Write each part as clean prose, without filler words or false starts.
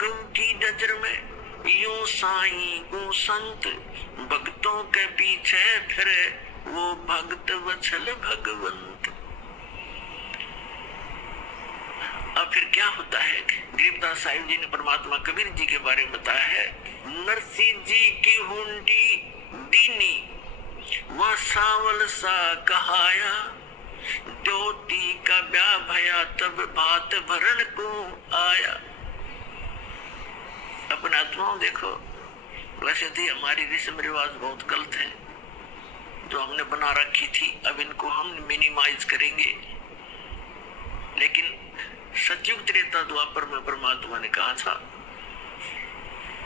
लागू की नजर में यूं साईं को संत, भक्तों के पीछे फिरे वो भक्त वत्सल भगवंत। अब फिर क्या होता है? गरीबदास साहिब जी ने परमात्मा कबीर जी के बारे में बताया है, नरसिंह जी की हुंडी दीनी वह सावल सा कहाया, ज्योति का ब्याह भया तब भात भरण को आया। अपने आत्माओं देखो, वैसे थी हमारी रस्म रिवाज बहुत गलत है जो हमने बना रखी थी, अब इनको हम मिनिमाइज करेंगे। लेकिन सतयुग त्रेता द्वापर में परमात्मा ने कहा था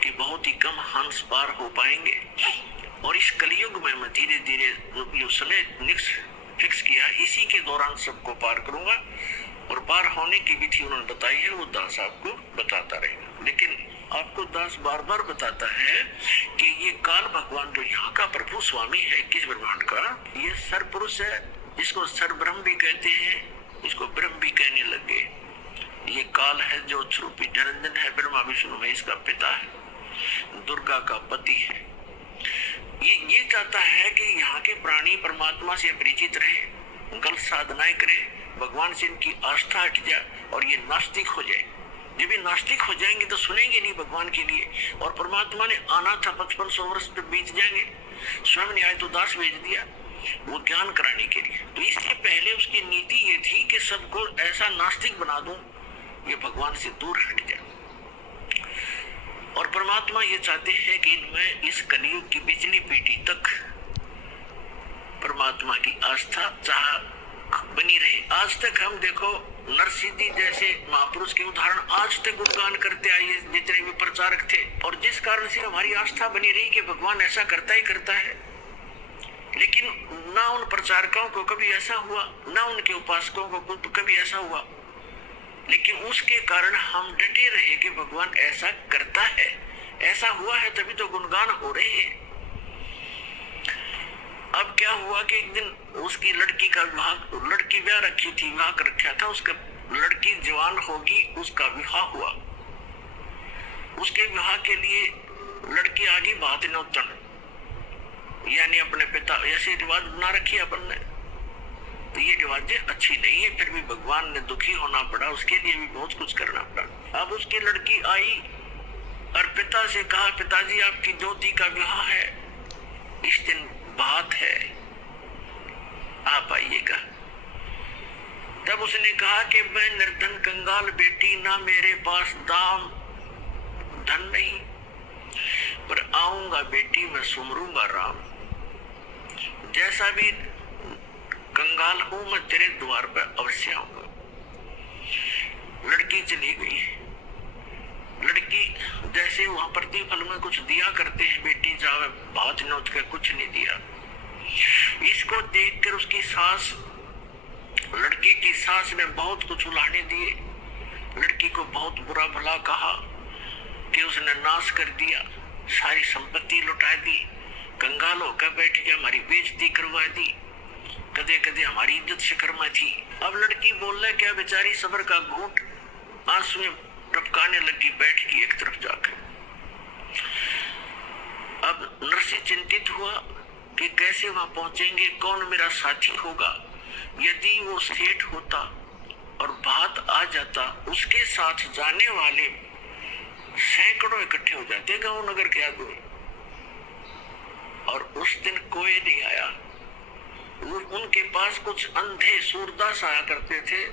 कि बहुत ही कम हंस पार हो पाएंगे, और इस कलयुग में मैं धीरे धीरे जो समय फिक्स किया इसी के दौरान सबको पार करूंगा, और पार होने की विधि उन्होंने बताई है, वो दास आपको बताता रहेगा। लेकिन आपको दास बार बार बताता है कि ये काल भगवान जो यहाँ का प्रभु स्वामी है 21 ब्रह्मांड का, ये सरपुरुष है, इसको सरब्रह्म भी कहते हैं, इसको ब्रह्म भी कहने लगे। ये काल है जो स्वरूपी निरंजन है, ब्रह्मा विष्णु महेश का पिता है, दुर्गा का पति है। ये चाहता है कि यहाँ के प्राणी परमात्मा से परिचित रहे, गलत साधनाएं करें, भगवान से इनकी आस्था हट जाए और ये नास्तिक हो जाए। जब ये नास्तिक हो जाएंगे तो सुनेंगे नहीं भगवान के लिए, और परमात्मा ने आना था 5500 वर्ष पे बीत जाएंगे, स्वयं ने आए तो दास भेज दिया वो ज्ञान कराने के लिए। तो इससे पहले उसकी नीति ये थी कि सबको ऐसा नास्तिक बना दूं ये भगवान से दूर हट जाए। और परमात्मा ये चाहते हैं कि इनमें इस कलयुग की पिछली पीढ़ी तक परमात्मा की आस्था चाह बनी रहे। आज तक हम देखो नरसिंह जी जैसे महापुरुष के उदाहरण आज तक गुणगान करते आए जितने भी प्रचारक थे, और जिस कारण से हमारी आस्था बनी रही कि भगवान ऐसा करता ही करता है। लेकिन ना उन प्रचारकों को कभी ऐसा हुआ, ना उनके उपासकों को कभी ऐसा हुआ, लेकिन उसके कारण हम डटे रहे कि भगवान ऐसा करता है, ऐसा हुआ है तभी तो गुणगान हो रहे हैं। अब क्या हुआ कि एक दिन उसकी लड़की का विवाह, लड़की ब्याह रखी थी, विवाह कर रखा था उसका, लड़की जवान होगी, उसका विवाह हुआ। उसके विवाह के लिए लड़की आगे बात नौतन, यानी अपने पिता, ऐसे रिवाज बना रखी अपन ने, तो ये रिवाजें अच्छी नहीं है, फिर भी भगवान ने दुखी होना पड़ा, उसके लिए भी बहुत कुछ करना पड़ा। अब उसकी लड़की आई और पिता से कहा, पिताजी आपकी ज्योति का विवाह है, इस दिन बात है, आप आइएगा। तब उसने कहा कि मैं निर्धन कंगाल बेटी, ना मेरे पास दाम धन नहीं, पर आऊंगा बेटी मैं सुमरूंगा राम, जैसा भी कंगाल हूं मैं तेरे द्वार पर अवश्य आऊंगा। लड़की चली गई। लड़की जैसे वहां प्रतिफल में कुछ दिया करते हैं, बेटी जावे भात नोच कर कुछ नहीं दिया। इसको देखकर उसकी सास, लड़की की सास ने बहुत कुछ उलाहने दिए, लड़की को बहुत बुरा भला कहा कि उसने नाश कर दिया, सारी संपत्ति लुटा दी, कंगाल होकर बैठ के हमारी बेइज्जती करवा दी, कदे कदे हमारी इज्जत शिकरमा थी। अब लड़की बोल रहा क्या, बेचारी सबर का घूंट आंसू में टपकाने लगी बैठ के एक तरफ जाकर। अब नरसिंह चिंतित हुआ कि कैसे वहां पहुंचेंगे, कौन मेरा साथी होगा। यदि वो सेठ होता और बात आ जाता, उसके साथ जाने वाले सैकड़ों इकट्ठे हो जाते गांव नगर के आगे, और उस दिन कोई नहीं आया। उनके पास कुछ अंधे सूरदास आया करते थे,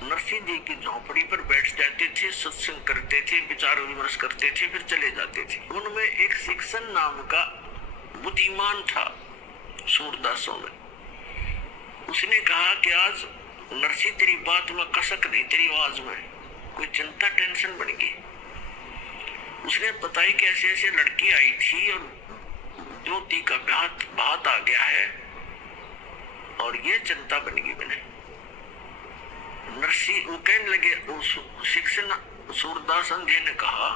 नरसिंह जी की झोपड़ी पर बैठ जाते थे, सत्संग करते थे, विचार विमर्श करते थे, फिर चले जाते थे। उनमें एक शिक्षण नाम का बुद्धिमान था सूरदासों में। उसने कहा कि आज नरसिंह तेरी बात में कसक नहीं, तेरी आवाज में कोई चिंता टेंशन बन गई। उसने बताई कि ऐसे ऐसे लड़की आई थी और ज्योति का बात आ गया है और ये चिंता बन गई मैंने। नरसिंह वो कहने लगे, शिक्षण सूरदास अंधे ने कहा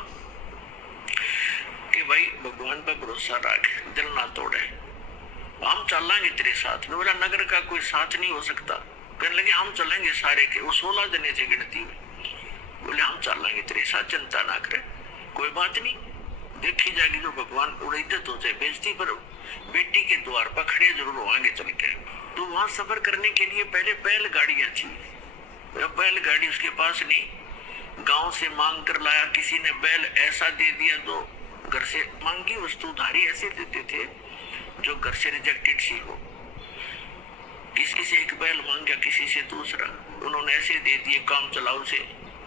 कि भाई भगवान पर भरोसा रख, दिल ना तोड़े, हम चलेंगे तेरे साथ। में बोला नगर का कोई साथ नहीं हो सकता। कहने लगे हम चलेंगे सारे के, वो 16 जने थे गिनती में। बोले हम चलेंगे तेरे साथ, चिंता ना करे। कोई बात नहीं, देखी जाएगी, जो भगवान को इज्जत हो जाए बेइज्जती, पर बेटी के द्वार पर खड़े जरूर होंगे चल के। तो वहां सफर करने के लिए पहले बैलगाड़ियां थी। बैलगाड़ी उसके पास नहीं, गांव से मांग कर लाया, किसी ने बैल ऐसा दे दिया, तो घर से मांगी वस्तु उधारी ऐसे देते थे जो घर से रिजेक्टेड सी हो। किसी से एक बैल मांग गया, किसी से दूसरा, उन्होंने ऐसे दे दिए काम चलाओ से,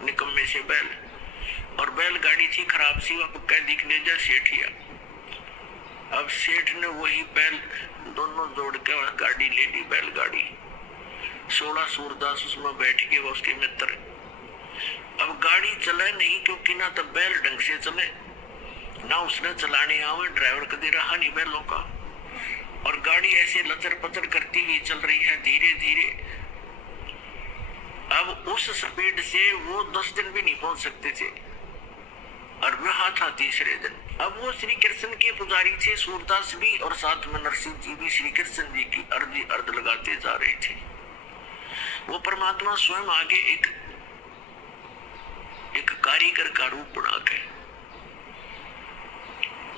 निकम्मे से बैल। और बैलगाड़ी थी खराब सी, वहां कह दिख ले जा सेठिया। अब सेठ ने वही बैल दोनों जोड़ के गाड़ी ले ली, बैलगाड़ी। 16 सूरदास उसमें बैठ के, वो उसके मित्र। अब गाड़ी चले नहीं, क्योंकि ना तो बैल ढंग से चले, ना उसने चलाने आवे, ड्राइवर कभी रहा नहीं बैलों का। और गाड़ी ऐसे लचर पचर करती हुई चल रही है धीरे धीरे। अब उस स्पीड से वो 10 दिन भी नहीं पहुंच सकते थे, और वह था तीसरे दिन। अब वो श्री कृष्ण के पुजारी थे, सूरदास भी, और साथ में नरसिंह जी भी श्री कृष्ण जी की अर्ध लगाते जा रहे थे। वो परमात्मा स्वयं आगे एक कारीगर का रूप बना के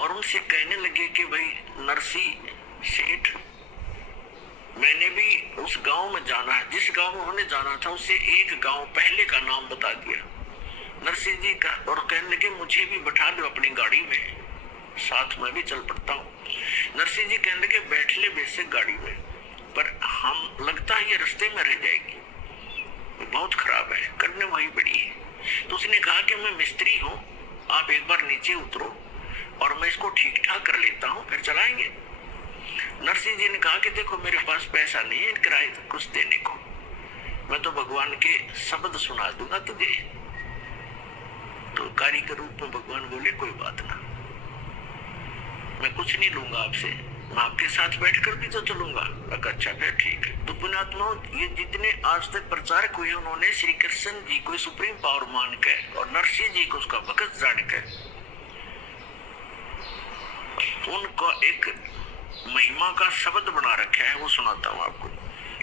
और उनसे कहने लगे कि भाई नरसिंह सेठ, मैंने भी उस गांव में जाना है, जिस गांव में उन्होंने जाना था उससे एक गांव पहले का नाम बता दिया नरसिंह जी का, और कहने लगे मुझे भी बैठा लो अपनी गाड़ी में, साथ में भी चल पड़ता हूँ। नरसिंह जी कहने लगे बैठ ले बेशक गाड़ी में, पर हम लगता है ये रास्ते में रह जाएगी, बहुत खराब है, करने वही बड़ी है। तो उसने कहा कि मैं मिस्त्री हूँ, आप एक बार नीचे उतरो और मैं इसको ठीक ठाक कर लेता हूँ, फिर चलाएंगे। नरसिंह जी ने कहा कि देखो मेरे पास पैसा नहीं है किराए कुछ देने को, मैं तो भगवान के शब्द सुना दूंगा तुझे। तो कारीगर रूप में भगवान बोले कोई बात ना, मैं कुछ नहीं लूंगा आपसे, मैं आपके साथ बैठकर भी तो चलूंगा। अच्छा फिर ठीक है। तो पुण्यात्माओं, ये जितने आज तक प्रचारक हुए उन्होंने श्री कृष्ण जी को सुप्रीम पावर मान के और नरसिंह जी को उसका भगत जान के उनको एक महिमा का शब्द बना रखा है, वो सुनाता हूँ आपको।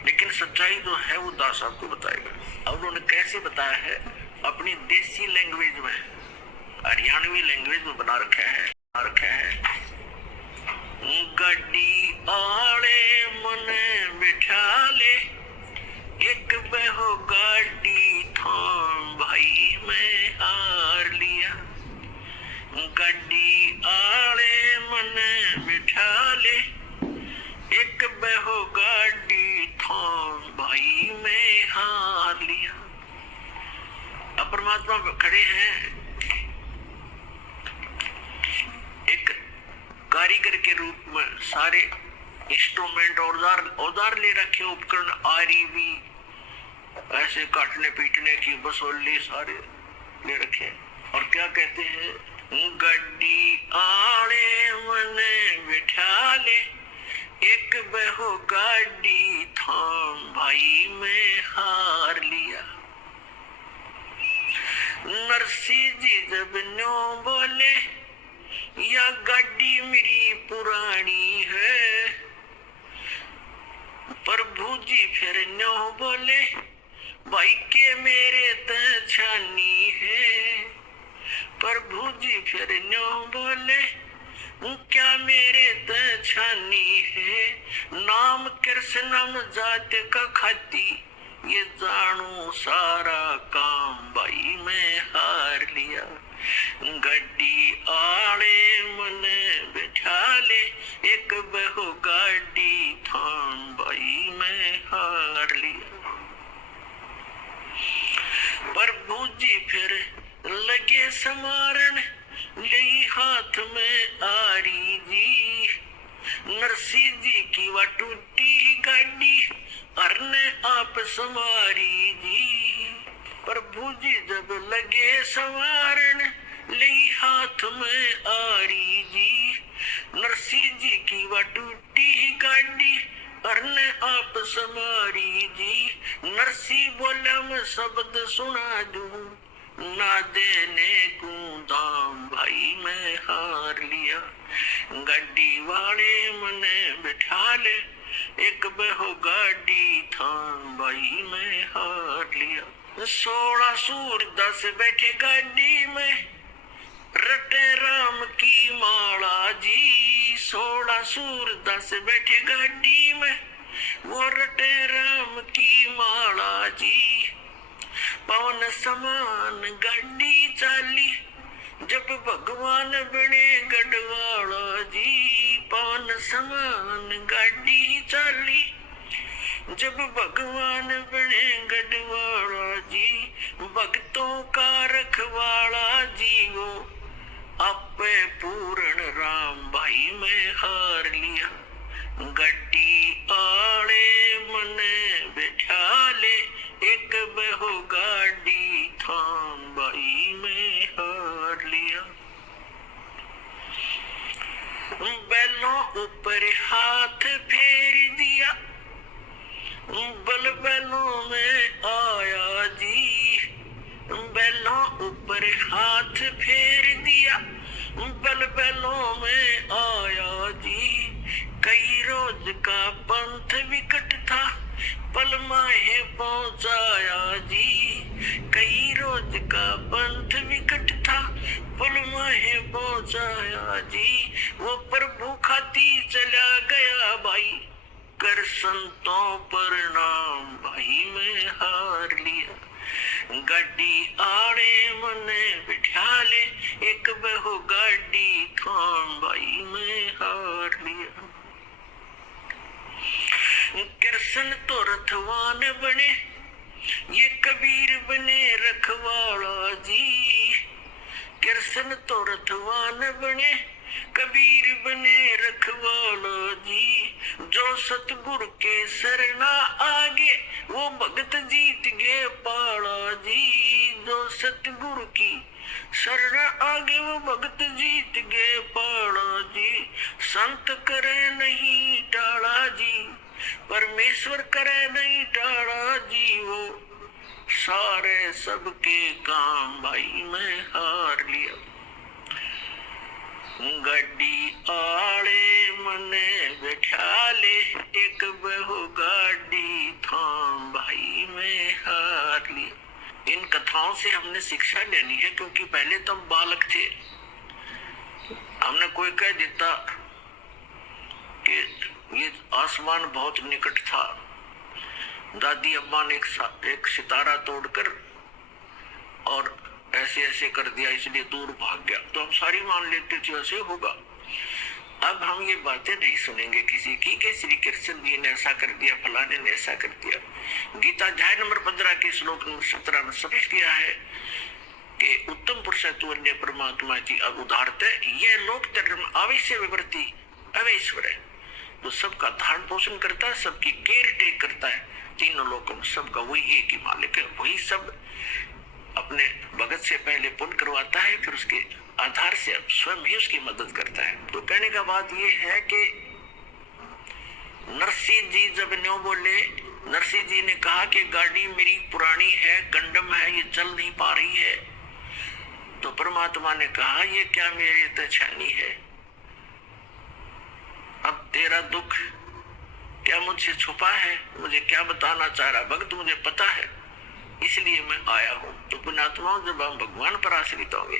लेकिन सच्चाई जो है वो दास आपको बताएगा। अब उन्होंने कैसे बताया है, अपनी देसी लैंग्वेज में, हरियाणवी लैंग्वेज में बना रखा है। गड्डी आले मने बिठा ले, एक बहो गाड़ी थाम भाई मैं हार लिया। गड्डी आले मने बिठा ले, एक बहो गाड़ी थाम भाई मैं हार लिया। अब परमात्मा खड़े हैं एक कारीगर के रूप में, सारे इंस्ट्रूमेंट औजार ले रखे, उपकरण, आरी भी, ऐसे काटने पीटने की बसोली सारे ले रखे। और क्या कहते हैं, गड्डी आले मने बिठा ले, एक बहो गाड़ी थाम भाई मैं हार लिया। नरसिंह जी जब न्यों बोले, या गाड़ी मेरी पुरानी है, प्रभु जी फिर न्यों बोले, भाई के मेरे त छानी है। प्रभु जी फिर न्यों बोले, क्या मेरे त छानी है। नाम कृष्णम जात का खाती, ये जानू सारा काम भाई मैं हार लिया। गड्डी आले मने बिठा ले, एक बहो गाड़ी थाम भाई मैं हार लिया। प्रभु जी फिर लगे समारण, ले हाथ में आरी जी। नरसिंह जी की वह टूटी गाड़ी, अरने आप संवारी जी। प्रभु जी जब लगे संवारण, ले हाथ में आरी जी। नरसिंह जी की वह टूटी गाड़ी, अरने आप संवारी जी। नरसिंह बोला मैं शब्द सुना दूं, ना देने को दाम भाई मैं हार लिया। गड्डी वाले मने बिठा ले, एक बहो गाड़ी थाम भाई मैं हार लिया। 16 सूरदास बैठे गाड़ी में, रट सूरदास बैठे गाड़ी में, वो रटे राम की माला जी। पवन समान गाड़ी चाली, जब भगवान बने गढ़वाला जी। पवन समान गाड़ी चाली, जब भगवान बने गढ़वाला जी। भक्तों का रखवाला जी, वो आपे पूर्ण राम भाई में हार लिया। गड्डी आले मने बैठा ले, एक बहो गाड़ी थाम भाई में हार लिया। बैलों ऊपर हाथ फेर दिया, बल बैलों में आया जी। बैलों ऊपर हाथ फेर दिया, बल बैलों में आया जी। कई रोज का पंथ विकट था, पल माहे पहुंचाया जी। कई रोज का पंथ विकट था, पल माहे पहुंचाया जी। वो प्रभु खाती चला गया भाई, कर संतों पर नाम भाई में हार लिया। गाड़ी आड़े मने बिठा ले, एक बहो गाड़ी थाम भाई में हार लिया। कृष्ण तो रथवान बने, ये कबीर बने रखवाला जी। कृष्ण तो रथवान बने, कबीर बने रखवाला जी। जो सतगुरु के शरणा आगे, वो भगत जीत गए पाला जी। जो सतगुरु की शरण आगे, वो भगत जीत गए पाला जी। संत करे नहीं टाला जी, परमेश्वर करे नहीं टाला जी। वो सारे सबके काम भाई में हार लिया। गाड़ी आले मने बैठा ले, एक बहू गाड़ी थाम भाई में हार लिया। इन कथाओं से हमने शिक्षा लेनी है, क्योंकि पहले तो हम बालक थे। हमने कोई कह देता कि ये आसमान बहुत निकट था, दादी अम्मा ने एक सितारा तोड़कर और ऐसे ऐसे कर दिया, इसलिए दूर भाग गया, तो हम सारी मान लेते थे ऐसे होगा। अब हम ये बातें नहीं सुनेंगे किसी की कि श्री कृष्ण जी ने ऐसा कर दिया, फलाने ने ऐसा कर दिया। गीता अध्याय नंबर 15 के श्लोक नंबर 17 में समझ किया है कि उत्तम पुरुष तु अन्य परमात्मा की अवधारत, ये लोक धर्म अवश्य विवृत्ति अवैश्वर है, तो सबका धारण पोषण करता है, सबकी केयर टेक करता है, तीनों लोगों में सबका वही एक ही मालिक है। वही सब अपने भगत से पहले पुण्य करवाता है, फिर उसके आधार से अब स्वयं ही उसकी मदद करता है। तो कहने का बात यह है कि नरसिंह जी जब न्यों बोले, नरसिंह जी ने कहा कि गाड़ी मेरी पुरानी है, कंडम है, ये चल नहीं पा रही है, तो परमात्मा ने कहा ये क्या मेरी तछानी है, अब तेरा दुख क्या मुझसे छुपा है, मुझे क्या बताना चाह रहा भक्त, मुझे पता है, इसलिए मैं आया हूँ। तो पुण्यात्माओं, जब हम भगवान पर आश्रित होंगे,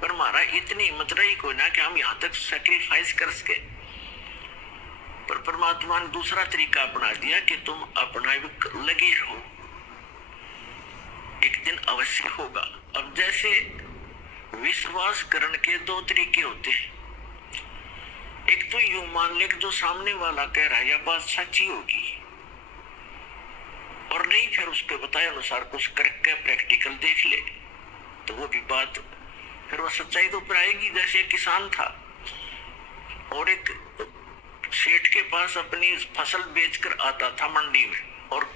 पर हमारा इतनी हिम्मत रही कोई ना कि हम यहाँ तक सैक्रिफाइस कर सके, पर परमात्मा ने दूसरा तरीका अपना दिया कि तुम अपना लगे रहो, एक दिन अवश्य होगा। अब जैसे विश्वास करने के दो तरीके होते हैं, एक तो यूं मान ले कि जो सामने वाला कह रहा है यह बात सच्ची होगी, और नहीं फिर उसके बताए अनुसार कुछ करके प्रैक्टिकल देख ले, तो वो भी बात फिर वो सच्चाई तो ऊपर आएगी। जैसे एक किसान था और एक सेठ के पास अपनी फसल बेचकर आता था मंडी में, और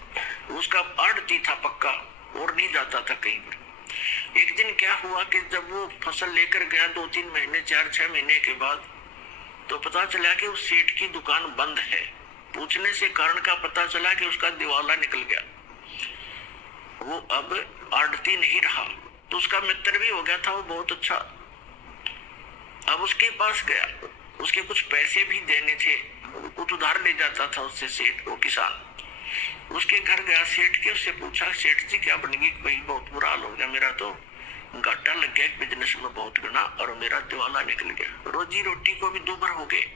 उसका आड़ती था पक्का और नहीं जाता था कहीं पर। एक दिन क्या हुआ कि जब वो फसल लेकर गया 2-3 महीने 4-6 महीने के बाद, तो पता चला कि उस सेठ की दुकान बंद है। पूछने से कारण का पता चला कि उसका दिवाला निकल गया, वो अब आड़ती नहीं रहा, तो उसका मित्र भी हो गया था वो बहुत अच्छा। अब उसके पास गया, उसके कुछ पैसे भी देने थे, कुछ उधार ले जाता था उससे सेठ, वो किसान। उसके घर गया सेठ के, उससे पूछा सेठ जी क्या बनेगी, भाई बहुत बुरा हाल हो गया, मेरा तो घाटा लग गया बिजनेस में बहुत गना, और मेरा दिवाला निकल गया, रोजी रोटी को भी दूभर हो गए।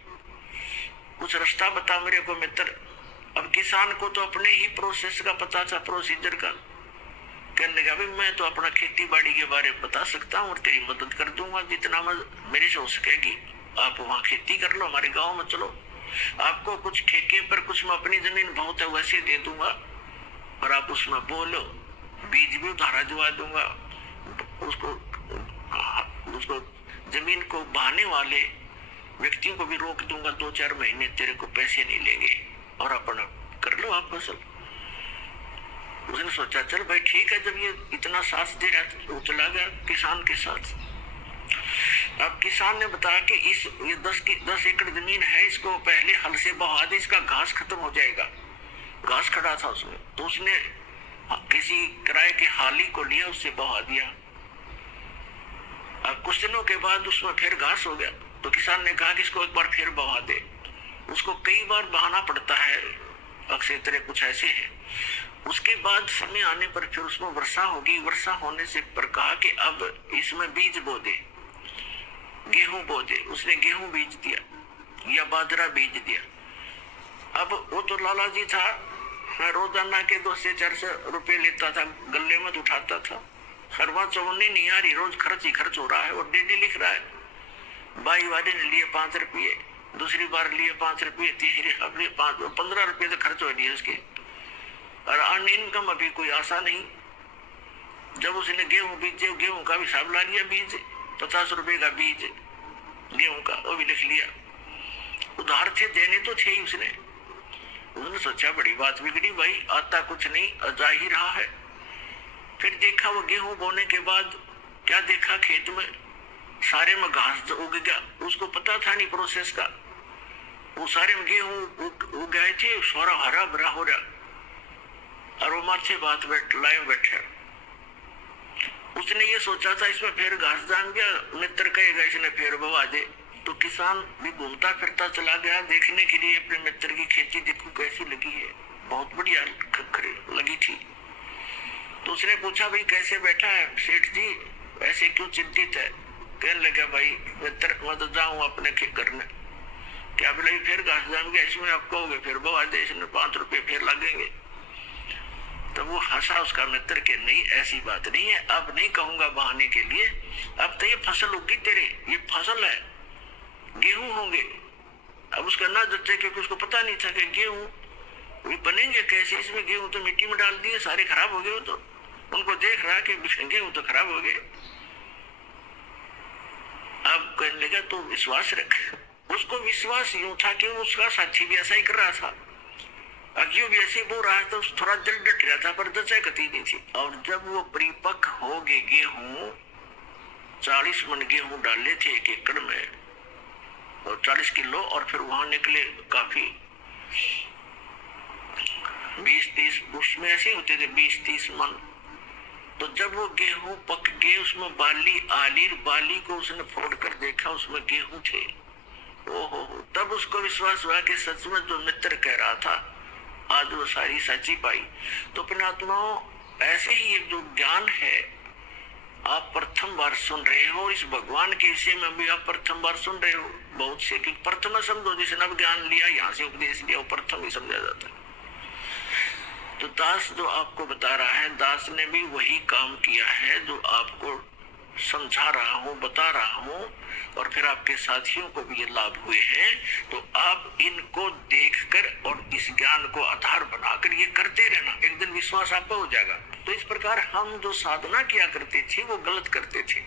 कुछ रास्ता बता मेरे को मित्र। अब किसान को तो अपने ही प्रोसेस का पता था, प्रोसीजर का। कहने लगा भाई मैं तो अपना खेती बाड़ी के बारे में बता सकता हूँ और तेरी मदद कर दूंगा जितना मेरे से हो सकेगी। आप वहाँ खेती कर लो, हमारे गांव में चलो, आपको कुछ ठेके पर कुछ मैं अपनी जमीन बहुत है वैसे दे दूंगा और आप उसमें बोलो, बीज भी उधारा दिवा दूंगा। उसको जमीन को बहाने वाले व्यक्तियों को भी रोक दूंगा, 2-4 महीने तेरे को पैसे नहीं लेंगे और अपना कर लो आप फसल। उसने सोचा चल भाई ठीक है, जब ये इतना साथ दे रहा था वो चला गया किसान के साथ। अब किसान ने बताया कि ये 10 एकड़ जमीन है, इसको पहले हल से बहा दे, इसका घास खत्म हो जाएगा। घास खड़ा था उसमें, तो उसने किसी किराए के हाली को लिया, उससे बहा दिया। अब कुछ दिनों के बाद उसमें फिर घास हो गया, तो किसान ने कहा कि इसको एक बार फिर बहा दे। उसको कई बार बहाना पड़ता है, अक्सर तरह कुछ ऐसे है। उसके बाद समय आने पर फिर उसमें वर्षा होगी, वर्षा होने से पर कहा कि अब इसमें बीज बो दे, गेहूं बो दे। उसने गेहूं बीज दिया या बाजरा बीज दिया। अब वो तो लाला जी था, रोजाना के 200 से 400 रुपए लेता था, गले में उठाता था। हर बार चौनी नहीं आ रही, रोज खर्च ही खर्च हो रहा है। और डेली लिख रहा है, बाई वाले ने लिए 5 रुपये, दूसरी बार लिए 5 रुपये, तीसरी अब लिए 15 रुपये तो खर्च हो रही है उसके। और अन्य इनकम अभी कोई आशा नहीं। जब उसने गेहूं बीजे, गेहूं का भी हिसाब ला लिया, बीज 50 रुपए का बीज गेहूं का, वो भी लिख लिया। उधार थे, देने तो थे ही उसने सोचा बड़ी बात बिगड़ी भाई, आता कुछ नहीं, जा ही रहा है। फिर देखा वो गेहूं बोने के बाद क्या देखा, खेत में सारे में घास उग गया। उसको पता था नहीं प्रोसेस का। वो सारे में गेहूं उग गए थे, सारा हरा भरा हो रहा, और वो माथे बात लाए बैठे। उसने ये सोचा था इसमें फिर घास जान गया, मित्र कहेगा इसने फिर बवा दे। तो किसान भी घूमता फिरता चला गया देखने के लिए अपने मित्र की खेती, देखो कैसी लगी है, बहुत बढ़िया लगी थी। तो उसने पूछा भाई कैसे बैठा है सेठ जी, ऐसे क्यों चिंतित है? कहने लगा भाई मित्र मैं तो जाऊं अपने करने, क्या बोला फिर घास जाम गया, इसमें आप कहोगे फिर बवा दे, इसमें 5 रुपये फिर लगेंगे। तो वो हंसा उसका मित्र के नहीं ऐसी बात नहीं है, अब नहीं कहूंगा बहाने के लिए, अब तो ये फसल होगी तेरे, ये फसल है, गेहूं होंगे। अब उसका ना जच्चे क्योंकि उसको पता नहीं था कि गेहूं बनेंगे कैसे, इसमें गेहूं तो मिट्टी में डाल दिए, सारे खराब हो गए। वो तो उनको देख रहा कि गेहूं तो खराब हो गए। अब कहने लगा तो विश्वास रख। उसको विश्वास यूं था कि उसका साथी भी ऐसा ही कर रहा था, अज्ञू भी ऐसे बोल रहा था, थोड़ा दिल डट रहा था, पर दचा कती नहीं थी। और जब वो परिपक्व हो गए गेहूं, 40 मन गेहूं डाले थे 1 एकड़ में और 40 किलो, और फिर वहां निकले काफी 20-30, उसमें ऐसे होते थे 20-30 मन। तो जब वो गेहूं पक गए, उसमें बाली को उसने फोड़ कर देखा, उसमें गेहूं थे। ओहो, तब उसको विश्वास हुआ कि सच में जो मित्र कह रहा था आज वो सारी सच्ची पाई। तो अपने आत्माओं, ऐसे ही एक जो ज्ञान है आप प्रथम बार सुन रहे हो, इस भगवान के विषय में भी आप प्रथम बार सुन रहे हो। बहुत से कि प्रथम समझो, जिसे नव ज्ञान लिया, यहाँ से उपदेश लिया, वो प्रथम ही समझा जाता है। तो दास जो आपको बता रहा है, दास ने भी वही काम किया है जो आपको समझा रहा हूँ, बता रहा हूँ, और फिर आपके साथियों को भी ये लाभ हुए हैं। तो आप इनको देखकर और इस ज्ञान को आधार बनाकर ये करते रहना, एक दिन विश्वास आपका हो जाएगा। तो इस प्रकार हम जो साधना किया करते थे वो गलत करते थे।